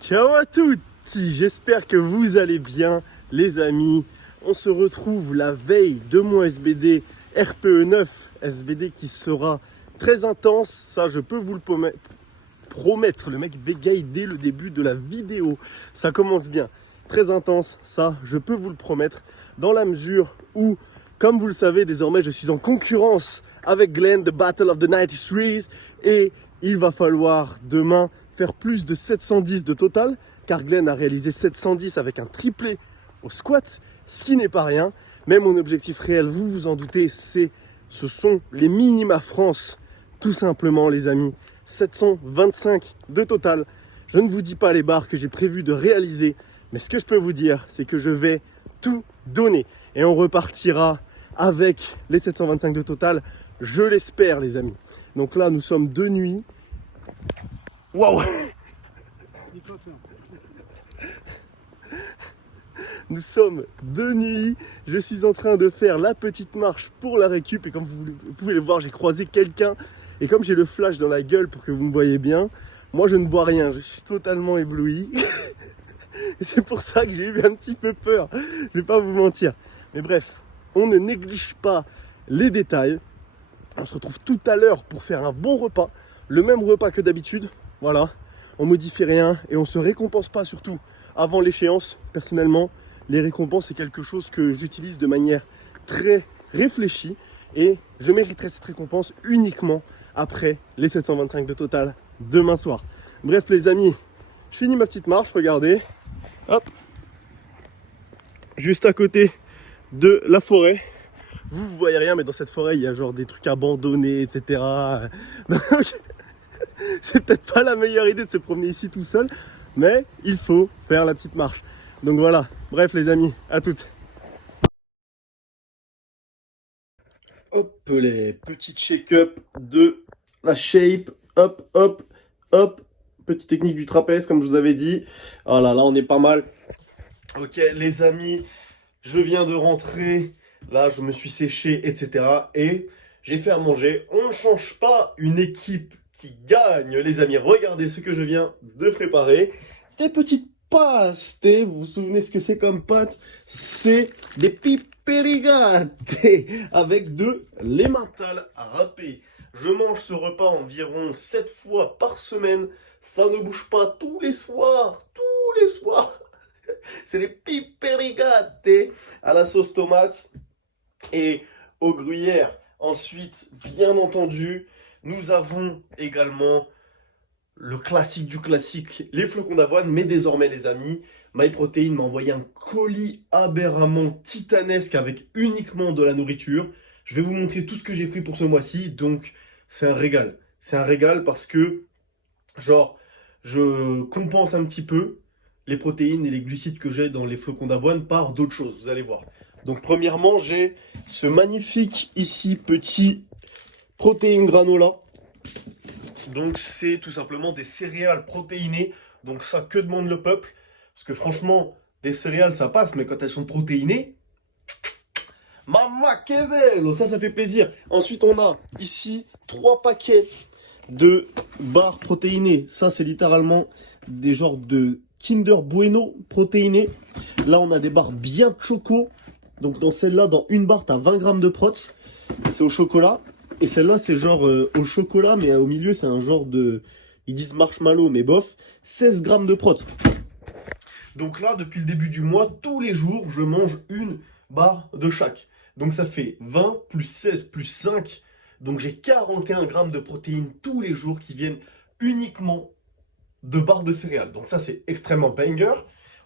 Ciao à tutti, j'espère que vous allez bien les amis. On se retrouve la veille de mon SBD RPE 9, SBD qui sera très intense, ça je peux vous le promettre. Le mec bégaye dès le début de la vidéo, ça commence bien. Très intense, ça je peux vous le promettre, dans la mesure où, comme vous le savez, désormais je suis en concurrence avec Glenn, The Battle of the 93, et il va falloir demain faire plus de 710 de total, car Glenn a réalisé 710 avec un triplé au squat, ce qui n'est pas rien. Mais mon objectif réel, vous vous en doutez, ce sont les minima France, tout simplement les amis. 725 de total. Je ne vous dis pas les barres que j'ai prévu de réaliser, mais ce que je peux vous dire, c'est que je vais tout donner. Et on repartira avec les 725 de total, je l'espère les amis. Donc là, nous sommes de nuit. Waouh! Nous sommes de nuit, je suis en train de faire la petite marche pour la récup et comme vous pouvez le voir, j'ai croisé quelqu'un et comme j'ai le flash dans la gueule pour que vous me voyez bien, moi je ne vois rien, je suis totalement ébloui. Et c'est pour ça que j'ai eu un petit peu peur, je vais pas vous mentir. Mais bref, on ne néglige pas les détails. On se retrouve tout à l'heure pour faire un bon repas, le même repas que d'habitude, voilà. On modifie rien et on se récompense pas surtout avant l'échéance. Personnellement, les récompenses c'est quelque chose que j'utilise de manière très réfléchie et je mériterai cette récompense uniquement après les 725 de total demain soir. Bref les amis, je finis ma petite marche, regardez, hop, juste à côté de la forêt. Vous voyez rien, mais dans cette forêt il y a genre des trucs abandonnés, etc. Donc c'est peut-être pas la meilleure idée de se promener ici tout seul, mais il faut faire la petite marche. Donc voilà, bref les amis, à toutes. Hop, les petites shake-up de la shape, hop, hop, hop. Petite technique du trapèze comme je vous avais dit. Oh là là, on est pas mal. Ok les amis, je viens de rentrer, là je me suis séché, etc. Et j'ai fait à manger. On ne change pas une équipe qui gagne, les amis. Regardez ce que je viens de préparer. Des petites pastes, vous vous souvenez ce que c'est comme pâte? C'est des piperigate avec de l'emmental râpé. Je mange ce repas environ 7 fois par semaine. Ça ne bouge pas tous les soirs, tous les soirs. C'est des piperigate à la sauce tomate et au gruyère. Ensuite, bien entendu, nous avons également le classique du classique, les flocons d'avoine. Mais désormais, les amis, MyProtein m'a envoyé un colis aberrament titanesque avec uniquement de la nourriture. Je vais vous montrer tout ce que j'ai pris pour ce mois-ci. Donc, c'est un régal. C'est un régal parce que, genre, je compense un petit peu les protéines et les glucides que j'ai dans les flocons d'avoine par d'autres choses, vous allez voir. Donc premièrement, j'ai ce magnifique ici petit protéine granola. Donc c'est tout simplement des céréales protéinées. Donc ça, que demande le peuple? Parce que franchement, des céréales ça passe, mais quand elles sont protéinées, mamma que bello, ça fait plaisir. Ensuite on a ici 3 paquets de barres protéinées. Ça c'est littéralement des genres de Kinder Bueno protéinés. Là on a des barres bien choco. Donc dans celle-là, dans une barre, tu as 20 grammes de prots. C'est au chocolat. Et celle-là, c'est genre au chocolat, mais au milieu, c'est un genre de... Ils disent marshmallow, mais bof. 16 grammes de prots. Donc là, depuis le début du mois, tous les jours, je mange une barre de chaque. Donc ça fait 20 plus 16 plus 5. Donc j'ai 41 grammes de protéines tous les jours qui viennent uniquement de barres de céréales. Donc ça, c'est extrêmement banger.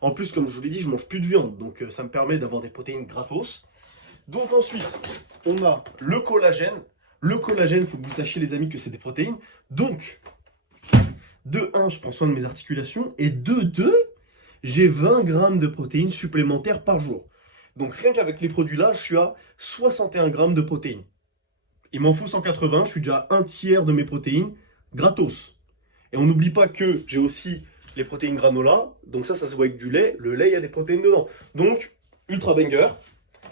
En plus, comme je vous l'ai dit, je mange plus de viande, donc ça me permet d'avoir des protéines gratos. Donc ensuite, on a le collagène. Le collagène, il faut que vous sachiez les amis que c'est des protéines. Donc, de 1, je prends soin de mes articulations. Et de 2, j'ai 20 grammes de protéines supplémentaires par jour. Donc rien qu'avec les produits là, je suis à 61 grammes de protéines. Il m'en faut 180, je suis déjà un tiers de mes protéines gratos. Et on n'oublie pas que j'ai aussi les protéines granola, donc ça se voit avec du lait. Le lait, il y a des protéines dedans. Donc, ultra banger.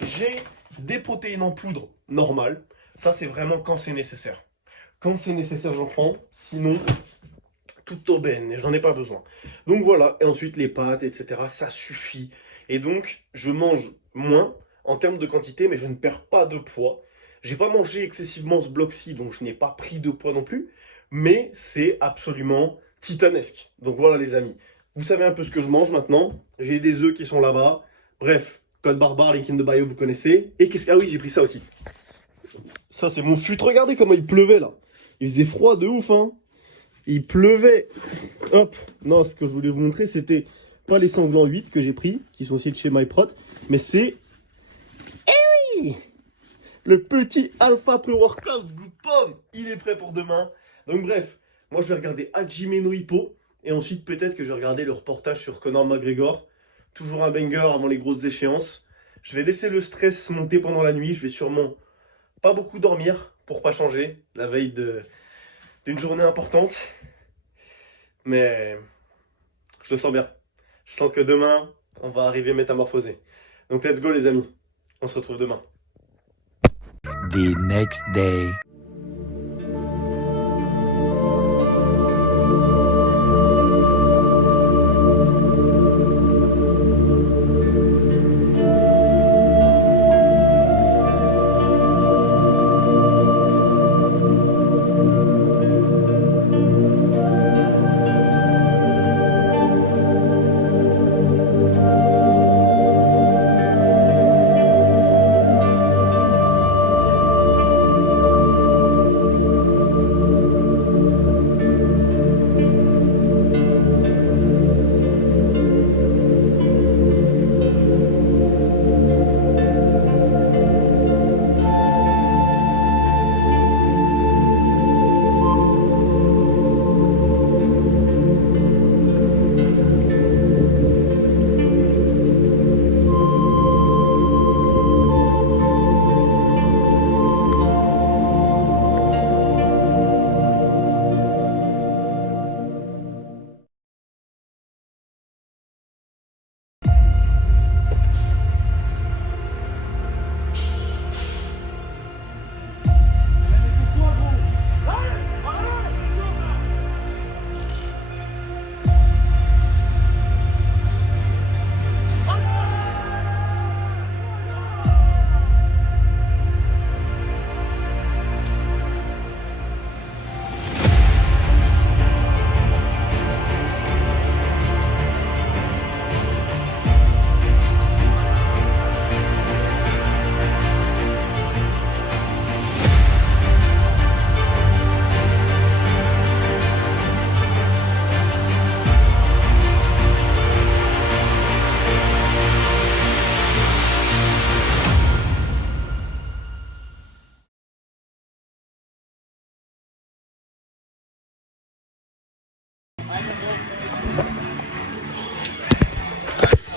J'ai des protéines en poudre normales. Ça, c'est vraiment quand c'est nécessaire. Quand c'est nécessaire, j'en prends. Sinon, toute aubaine, et j'en ai pas besoin. Donc voilà, et ensuite les pâtes, etc., ça suffit. Et donc, je mange moins en termes de quantité, mais je ne perds pas de poids. J'ai pas mangé excessivement ce bloc-ci, donc je n'ai pas pris de poids non plus, mais c'est absolument titanesque. Donc voilà les amis, vous savez un peu ce que je mange maintenant. J'ai des œufs qui sont là-bas. Bref, code barbare, link in the bio, vous connaissez. Et qu'est-ce que... Ah oui, j'ai pris ça aussi. Ça, c'est mon fut. Regardez comment il pleuvait là. Il faisait froid de ouf, hein. Il pleuvait. Hop. Non, ce que je voulais vous montrer, c'était pas les sanglants 8 que j'ai pris, qui sont aussi de chez MyProt, mais c'est... Eh oui, le petit Alpha Pre-Workout goût pomme. Il est prêt pour demain. Donc bref, moi je vais regarder Hajime no Ippo. Et ensuite, peut-être que je vais regarder le reportage sur Conor McGregor. Toujours un banger avant les grosses échéances. Je vais laisser le stress monter pendant la nuit. Je vais sûrement pas beaucoup dormir pour pas changer la veille d'une journée importante. Mais je le sens bien. Je sens que demain, on va arriver métamorphosé. Donc let's go les amis. On se retrouve demain. The next day.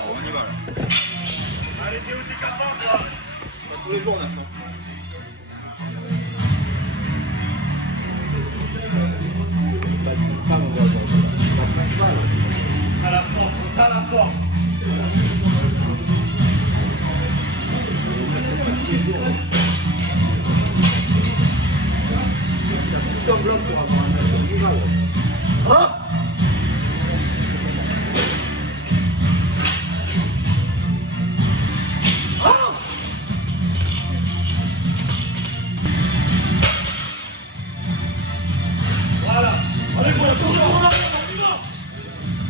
On y va là. Allez Théo, t'es capable là. Tous les jours on a faim. À la force, à la force. Tout un bloc pour avoir un match. Ah! Voilà. Allez, bon, attention.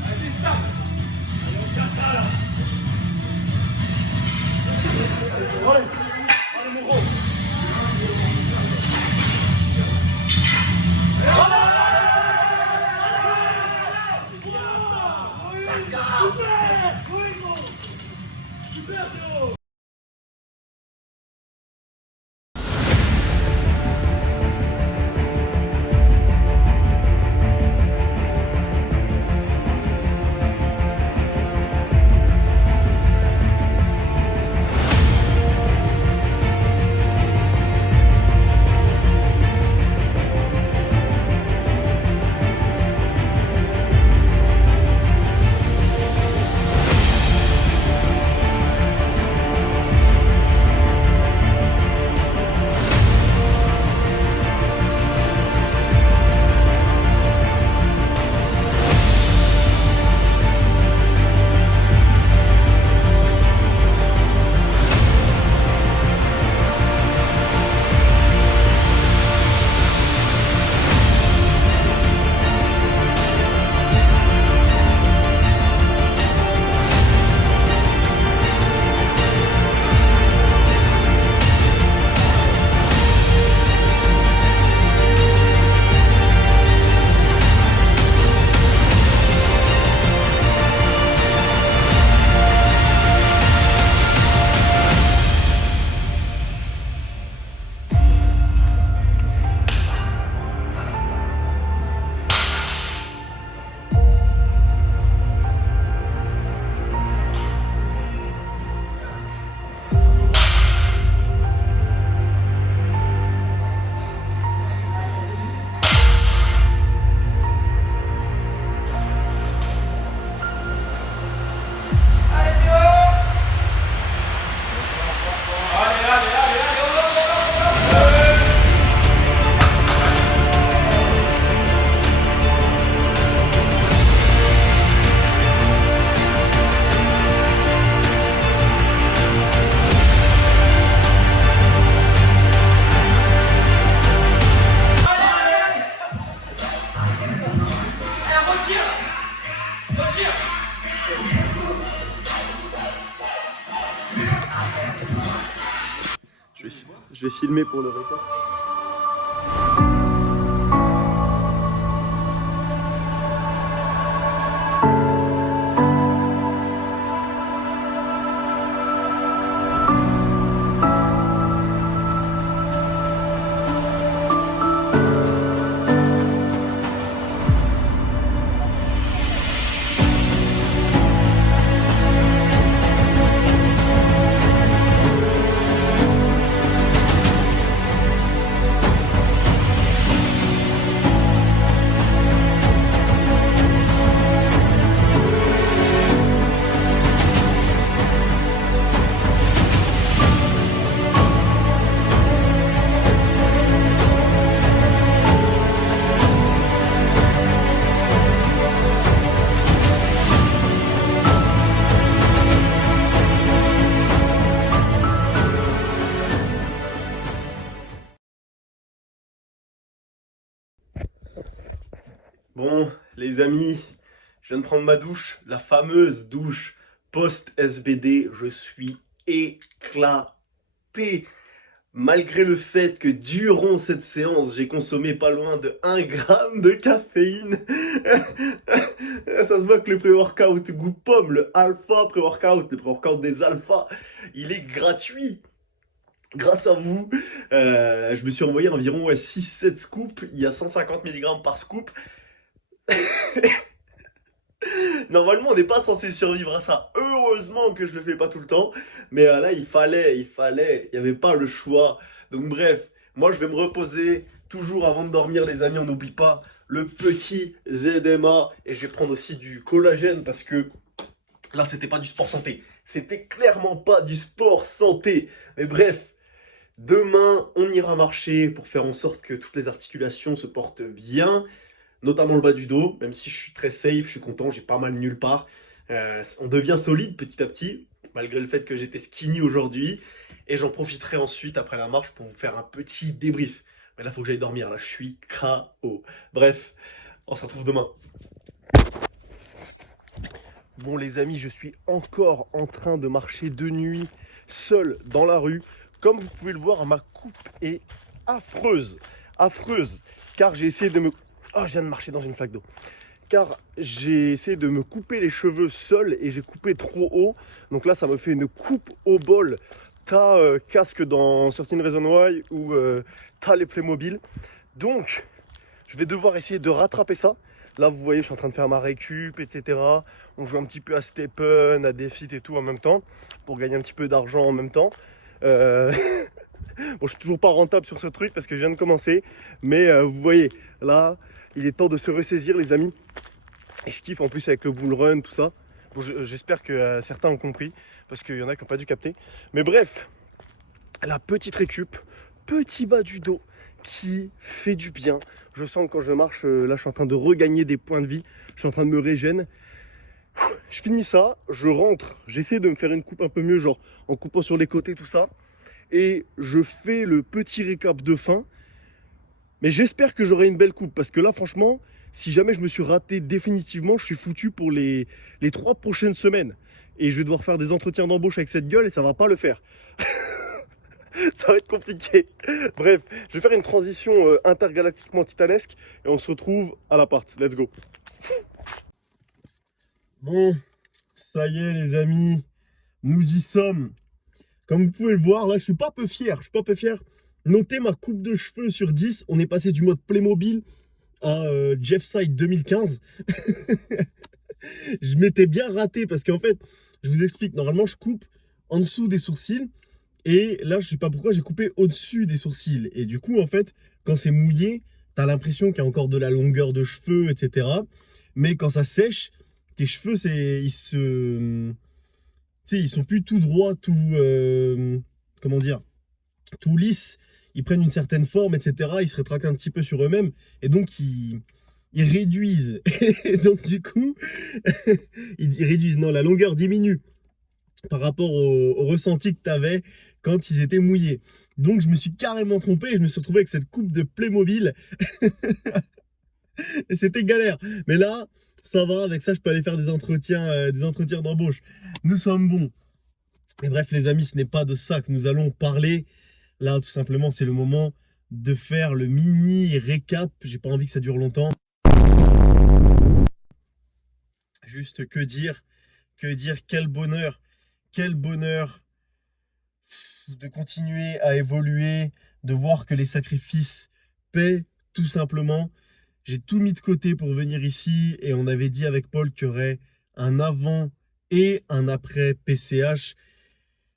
Allez, stable. Allez, on tient ça là. Allez, allez, mon gros. Super, Théo. Je vais filmer pour le récap. Bon, les amis, je viens de prendre ma douche, la fameuse douche post-SBD. Je suis éclaté. Malgré le fait que durant cette séance, j'ai consommé pas loin de 1 gramme de caféine. Ça se voit que le pré-workout goût pomme, le alpha pré-workout, le pré-workout des alphas, il est gratuit. Grâce à vous, je me suis envoyé environ 6-7 scoops. Il y a 150 mg par scoop. Normalement, on n'est pas censé survivre à ça. Heureusement que je le fais pas tout le temps. Mais là, il fallait. Il n'y avait pas le choix. Donc bref, moi je vais me reposer. Toujours avant de dormir, les amis, on n'oublie pas le petit ZMA. Et je vais prendre aussi du collagène parce que là, c'était pas du sport santé. C'était clairement pas du sport santé. Mais bref, demain, on ira marcher pour faire en sorte que toutes les articulations se portent bien. Notamment le bas du dos, même si je suis très safe, je suis content, j'ai pas mal nulle part. On devient solide petit à petit, malgré le fait que j'étais skinny aujourd'hui. Et j'en profiterai ensuite, après la marche, pour vous faire un petit débrief. Mais là, il faut que j'aille dormir, là, je suis KO. Bref, on se retrouve demain. Bon les amis, je suis encore en train de marcher de nuit, seul dans la rue. Comme vous pouvez le voir, ma coupe est affreuse, car j'ai essayé de me... Oh, je viens de marcher dans une flaque d'eau. Car j'ai essayé de me couper les cheveux seul et j'ai coupé trop haut. Donc là, ça me fait une coupe au bol. T'as casque dans Certain Reason Why ou t'as les Playmobil. Donc, je vais devoir essayer de rattraper ça. Là, vous voyez, je suis en train de faire ma récup, etc. On joue un petit peu à Steppen, à Defeat et tout en même temps. Pour gagner un petit peu d'argent en même temps. Bon, je suis toujours pas rentable sur ce truc parce que je viens de commencer. Mais vous voyez, là... Il est temps de se ressaisir les amis. Et je kiffe en plus avec le bull run, tout ça. Bon, j'espère que certains ont compris. Parce qu'il y en a qui n'ont pas dû capter. Mais bref, la petite récup, petit bas du dos qui fait du bien. Je sens que quand je marche, là je suis en train de regagner des points de vie. Je suis en train de me régénérer. Je finis ça, je rentre. J'essaie de me faire une coupe un peu mieux, genre en coupant sur les côtés, tout ça. Et je fais le petit récap de fin. Mais j'espère que j'aurai une belle coupe parce que là, franchement, si jamais je me suis raté définitivement, je suis foutu pour les 3 prochaines semaines. Et je vais devoir faire des entretiens d'embauche avec cette gueule et ça va pas le faire. Ça va être compliqué. Bref, je vais faire une transition intergalactiquement titanesque et on se retrouve à l'appart. Let's go. Bon, ça y est les amis, nous y sommes. Comme vous pouvez le voir, là, je suis pas peu fier. Notez ma coupe de cheveux sur 10. On est passé du mode Playmobil à Jeff Side 2015. Je m'étais bien raté parce qu'en fait, je vous explique, normalement, je coupe en dessous des sourcils. Et là, je sais pas pourquoi, j'ai coupé au-dessus des sourcils. Et du coup, en fait, quand c'est mouillé, tu as l'impression qu'il y a encore de la longueur de cheveux, etc. Mais quand ça sèche, tes cheveux, ils sont plus tout droits, tout... comment dire, tout lisses. Ils prennent une certaine forme, etc. Ils se rétractent un petit peu sur eux-mêmes. Et donc, ils réduisent. Et donc, du coup, ils réduisent. Non, la longueur diminue par rapport au ressenti que tu avais quand ils étaient mouillés. Donc, je me suis carrément trompé. Et je me suis retrouvé avec cette coupe de Playmobil. Et c'était galère. Mais là, Ça va, avec ça, je peux aller faire des entretiens d'embauche. Nous sommes bons. Et bref, les amis, ce n'est pas de ça que nous allons parler. Là, tout simplement, c'est le moment de faire le mini récap. J'ai pas envie que ça dure longtemps. Juste que dire, quel bonheur de continuer à évoluer, de voir que les sacrifices paient, tout simplement. J'ai tout mis de côté pour venir ici et on avait dit avec Paul qu'il y aurait un avant et un après PCH.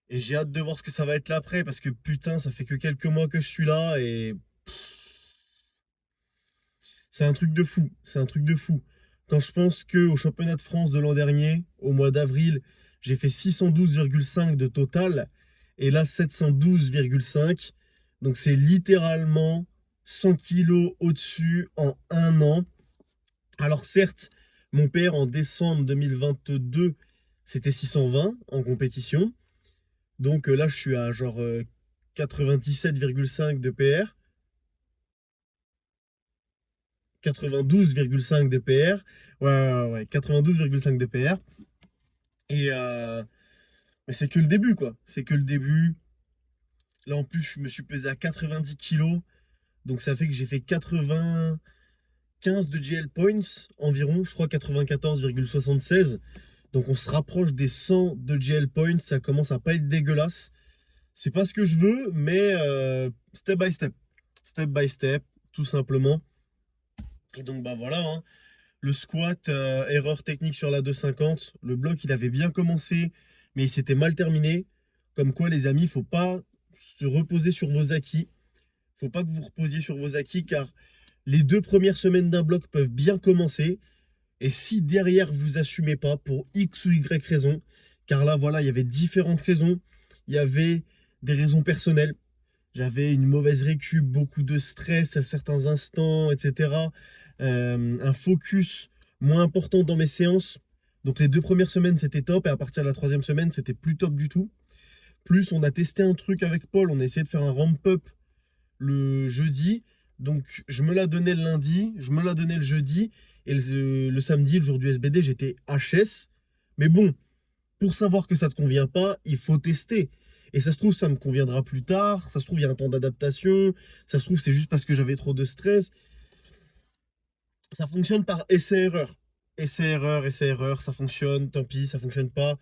Et j'ai hâte de voir ce que ça va être l'après parce que putain, ça fait que quelques mois que je suis là et c'est un truc de fou. C'est un truc de fou. Quand je pense que au championnat de France de l'an dernier, au mois d'avril, j'ai fait 612,5 de total et là 712,5. Donc c'est littéralement 100 kilos au-dessus en un an. Alors certes, mon père en décembre 2022, c'était 620 en compétition. Donc là, je suis à genre 97,5 de PR. 92,5 de PR. Ouais, 92,5 de PR. Et mais c'est que le début, quoi. C'est que le début. Là, en plus, je me suis pesé à 90 kilos. Donc ça fait que j'ai fait 95 de GL points environ. Je crois 94,76. Donc on se rapproche des 100 de GL points. Ça commence à pas être dégueulasse. C'est pas ce que je veux, mais step by step. Step by step, tout simplement. Et donc, bah voilà, hein. Le squat, erreur technique sur la 250. Le bloc, il avait bien commencé, mais il s'était mal terminé. Comme quoi, les amis, faut pas se reposer sur vos acquis. Faut pas que vous reposiez sur vos acquis, car les 2 premières semaines d'un bloc peuvent bien commencer. Et si derrière, vous assumez pas, pour X ou Y raison, car là, voilà, il y avait différentes raisons. Il y avait des raisons personnelles. J'avais une mauvaise récup, beaucoup de stress à certains instants, etc. Un focus moins important dans mes séances. Donc les 2 premières semaines, c'était top. Et à partir de la 3e semaine, c'était plus top du tout. Plus, on a testé un truc avec Paul. On a essayé de faire un ramp-up le jeudi. Donc je me la donnais le lundi, je me la donnais le jeudi. Et le samedi, le jour du SBD, j'étais HS. Mais bon, pour savoir que ça ne te convient pas, il faut tester. Et ça se trouve, ça me conviendra plus tard. Ça se trouve, il y a un temps d'adaptation. Ça se trouve, c'est juste parce que j'avais trop de stress. Ça fonctionne par essai-erreur. Essai-erreur, essai-erreur, ça fonctionne, tant pis, ça fonctionne pas.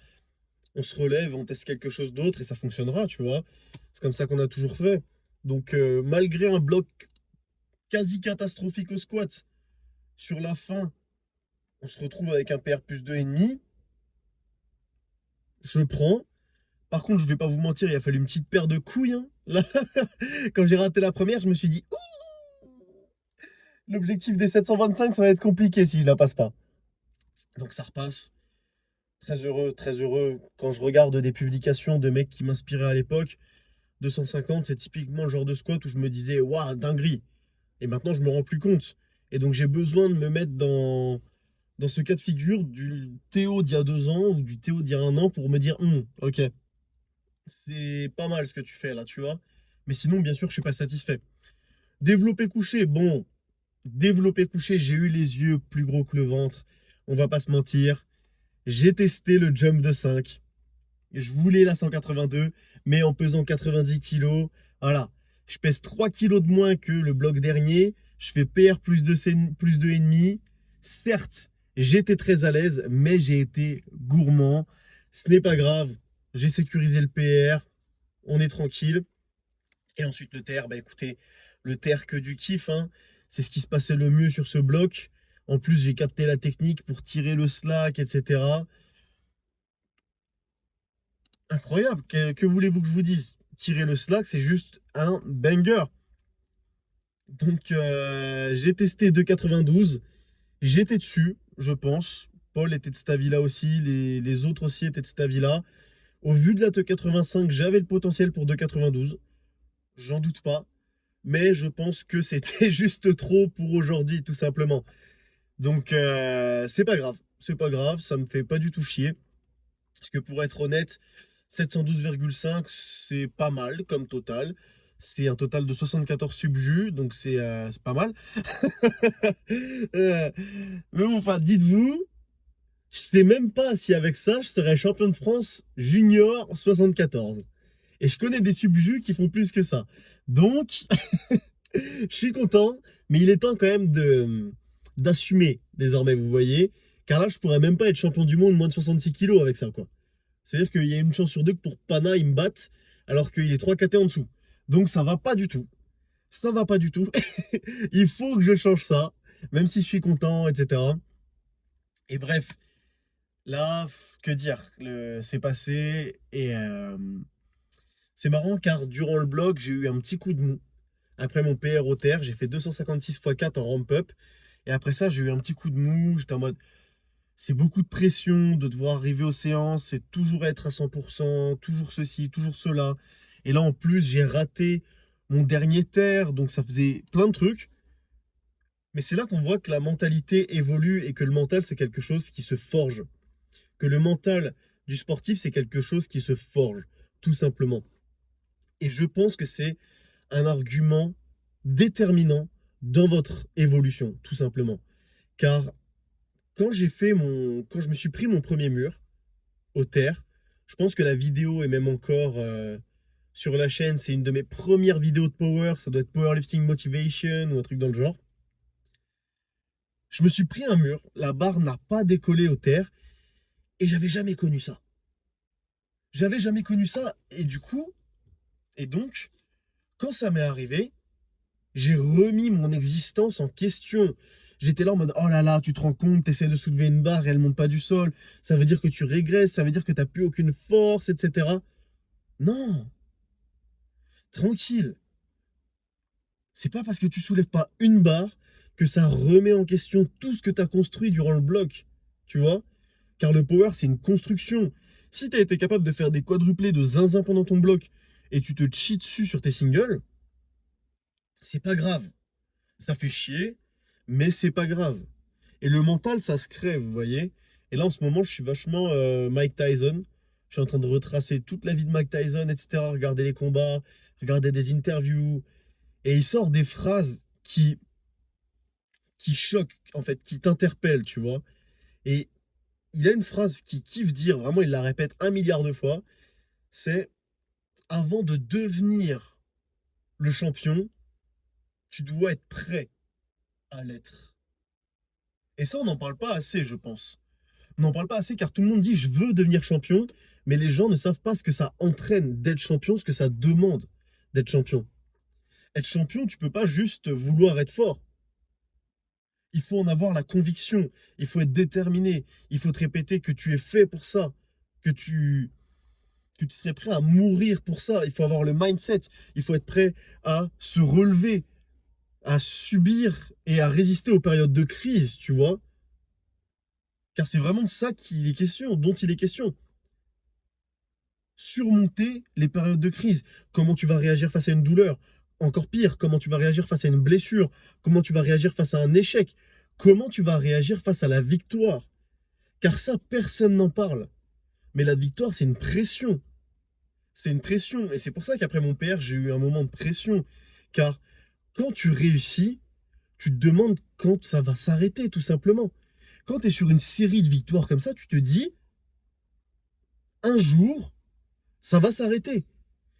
On se relève, on teste quelque chose d'autre et ça fonctionnera, tu vois. C'est comme ça qu'on a toujours fait. Donc, malgré un bloc quasi catastrophique au squat, sur la fin, on se retrouve avec un PR plus 2,5. Je prends. Par contre, je vais pas vous mentir, il a fallu une petite paire de couilles, hein. Là, quand j'ai raté la première, je me suis dit, ouh, l'objectif des 725, ça va être compliqué si je la passe pas. Donc ça repasse. Très heureux, très heureux. Quand je regarde des publications de mecs qui m'inspiraient à l'époque, 250, c'est typiquement le genre de squat où je me disais, waouh, dinguerie. Et maintenant, je me rends plus compte. Et donc, j'ai besoin de me mettre dans ce cas de figure du Théo d'il y a 2 ans ou du Théo d'il y a un an pour me dire, ok, c'est pas mal ce que tu fais là, tu vois. Mais sinon, bien sûr, je suis pas satisfait. Développé couché, bon, développé couché, j'ai eu les yeux plus gros que le ventre. On va pas se mentir. J'ai testé le jump de 5. Je voulais la 182, mais en pesant 90 kilos, voilà. Je pèse 3 kilos de moins que le bloc dernier. Je fais PR plus 2,5. Certes, j'étais très à l'aise, mais j'ai été gourmand. Ce n'est pas grave. J'ai sécurisé le PR. On est tranquille. Et ensuite, le TR, bah écoutez, le TR que du kiff, hein. C'est ce qui se passait le mieux sur ce bloc. En plus, j'ai capté la technique pour tirer le slack, etc. Incroyable. Que voulez-vous que je vous dise? Tirer le slack, c'est juste un banger. Donc, j'ai testé 2,92. J'étais dessus, je pense. Paul était de cet avis-là aussi. Les autres aussi étaient de cet avis-là. Au vu de la 2,85, j'avais le potentiel pour 2,92. J'en doute pas. Mais je pense que c'était juste trop pour aujourd'hui, tout simplement. Donc, c'est pas grave. C'est pas grave. Ça me fait pas du tout chier. Parce que pour être honnête, 712,5, c'est pas mal comme total. C'est un total de 74 subjus, donc c'est pas mal. Euh, mais bon, enfin, dites-vous, je sais même pas si avec ça, je serais champion de France junior 74. Et je connais des subjus qui font plus que ça. Donc, je suis content, mais il est temps quand même d'assumer désormais, vous voyez. Car là, je pourrais même pas être champion du monde moins de 66 kilos avec ça, quoi. C'est-à-dire qu'il y a une chance sur deux que pour Pana, il me batte, alors qu'il est 3 KT en dessous. Donc ça va pas du tout. Ça va pas du tout. Il faut que je change ça, même si je suis content, etc. Et bref, là, que dire, c'est passé et c'est marrant car durant le blog, j'ai eu un petit coup de mou. Après mon PR au terre, j'ai fait 256 x 4 en ramp-up. Et après ça, j'ai eu un petit coup de mou. J'étais en mode, c'est beaucoup de pression de devoir arriver aux séances, c'est toujours être à 100%, toujours ceci, toujours cela. Et là, en plus, j'ai raté mon dernier terre, donc ça faisait plein de trucs. Mais c'est là qu'on voit que la mentalité évolue et que le mental, c'est quelque chose qui se forge. Que le mental du sportif, c'est quelque chose qui se forge, tout simplement. Et je pense que c'est un argument déterminant dans votre évolution, tout simplement. Car quand je me suis pris mon premier mur au terre, je pense que la vidéo est même encore sur la chaîne. C'est une de mes premières vidéos de power. Ça doit être Powerlifting Motivation ou un truc dans le genre. Je me suis pris un mur. La barre n'a pas décollé au terre et j'avais jamais connu ça. J'avais jamais connu ça et donc, quand ça m'est arrivé, j'ai remis mon existence en question. J'étais là en mode, oh là là, tu te rends compte, tu essaies de soulever une barre et elle monte pas du sol. Ça veut dire que tu régresses, ça veut dire que tu n'as plus aucune force, etc. Non, tranquille. C'est pas parce que tu soulèves pas une barre que ça remet en question tout ce que tu as construit durant le bloc. Tu vois? Car le power, c'est une construction. Si tu as été capable de faire des quadruplés de zinzin pendant ton bloc et tu te chies dessus sur tes singles, c'est pas grave. Ça fait chier, mais c'est pas grave. Et le mental, ça se crée, vous voyez. Et là, en ce moment, je suis vachement Mike Tyson. Je suis en train de retracer toute la vie de Mike Tyson, etc. Regarder les combats, regarder des interviews. Et il sort des phrases qui choquent, en fait, qui t'interpellent, tu vois. Et il a une phrase qui kiffe dire, vraiment, il la répète 1 milliard de fois. C'est, avant de devenir le champion, tu dois être prêt à l'être. Et ça, on n'en parle pas assez, je pense. On n'en parle pas assez car tout le monde dit je veux devenir champion, mais les gens ne savent pas ce que ça entraîne d'être champion, ce que ça demande d'être champion. Être champion, tu peux pas juste vouloir être fort. Il faut en avoir la conviction, il faut être déterminé, il faut te répéter que tu es fait pour ça, que que tu serais prêt à mourir pour ça. Il faut avoir le mindset, il faut être prêt à se relever, à subir et à résister aux périodes de crise, tu vois. Car c'est vraiment de ça qu'il est question, dont il est question. Surmonter les périodes de crise. Comment tu vas réagir face à une douleur? Encore pire, comment tu vas réagir face à une blessure? Comment tu vas réagir face à un échec? Comment tu vas réagir face à la victoire? Car ça, personne n'en parle. Mais la victoire, c'est une pression. C'est une pression. Et c'est pour ça qu'après mon PR, j'ai eu un moment de pression. Car quand tu réussis, tu te demandes quand ça va s'arrêter, tout simplement. Quand tu es sur une série de victoires comme ça, tu te dis, un jour, ça va s'arrêter.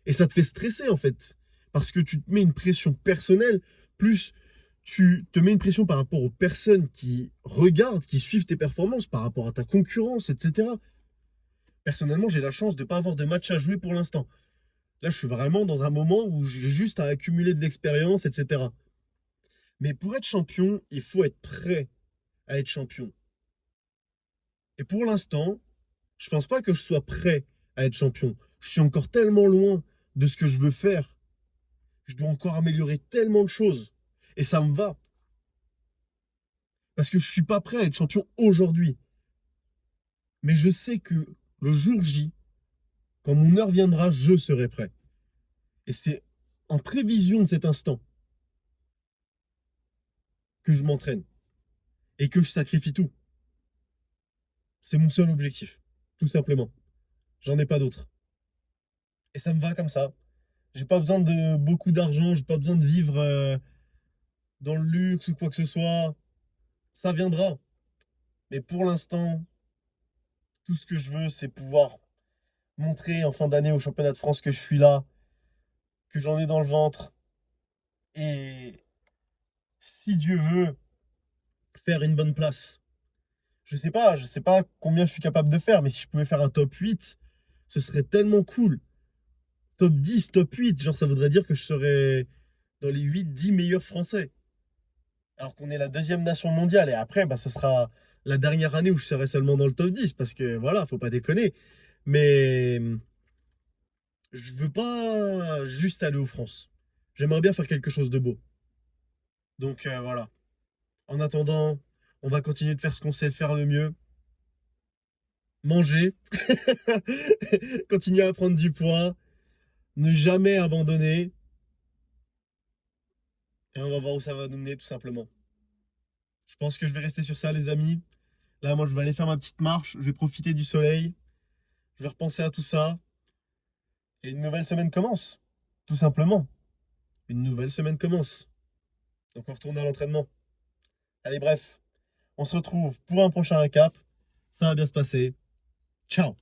Et ça te fait stresser en fait. Parce que tu te mets une pression personnelle, plus tu te mets une pression par rapport aux personnes qui regardent, qui suivent tes performances, par rapport à ta concurrence, etc. Personnellement, j'ai la chance de ne pas avoir de match à jouer pour l'instant. Là, je suis vraiment dans un moment où j'ai juste à accumuler de l'expérience, etc. Mais pour être champion, il faut être prêt à être champion. Et pour l'instant, je pense pas que je sois prêt à être champion. Je suis encore tellement loin de ce que je veux faire. Je dois encore améliorer tellement de choses. Et ça me va. Parce que je suis pas prêt à être champion aujourd'hui. Mais je sais que le jour J, quand mon heure viendra, je serai prêt. Et c'est en prévision de cet instant que je m'entraîne. Et que je sacrifie tout. C'est mon seul objectif. Tout simplement. J'en ai pas d'autre. Et ça me va comme ça. J'ai pas besoin de beaucoup d'argent, j'ai pas besoin de vivre dans le luxe ou quoi que ce soit. Ça viendra. Mais pour l'instant, tout ce que je veux, c'est pouvoir montrer en fin d'année au championnat de France que je suis là, que j'en ai dans le ventre. Et si Dieu veut, faire une bonne place. Je sais pas combien je suis capable de faire, mais si je pouvais faire un top 8, ce serait tellement cool. Top 10, top 8, genre ça voudrait dire que je serais dans les 8, 10 meilleurs Français. Alors qu'on est la deuxième nation mondiale. Et après, bah, ce sera la dernière année où je serai seulement dans le top 10, parce que voilà, faut pas déconner. Mais je veux pas juste aller aux France. J'aimerais bien faire quelque chose de beau. Donc voilà. En attendant, on va continuer de faire ce qu'on sait faire le mieux. Manger, continuer à prendre du poids, ne jamais abandonner. Et on va voir où ça va nous mener tout simplement. Je pense que je vais rester sur ça, les amis. Là, moi, je vais aller faire ma petite marche. Je vais profiter du soleil. Je vais repenser à tout ça. Et une nouvelle semaine commence. Tout simplement. Une nouvelle semaine commence. Donc on retourne à l'entraînement. Allez, bref. On se retrouve pour un prochain récap. Ça va bien se passer. Ciao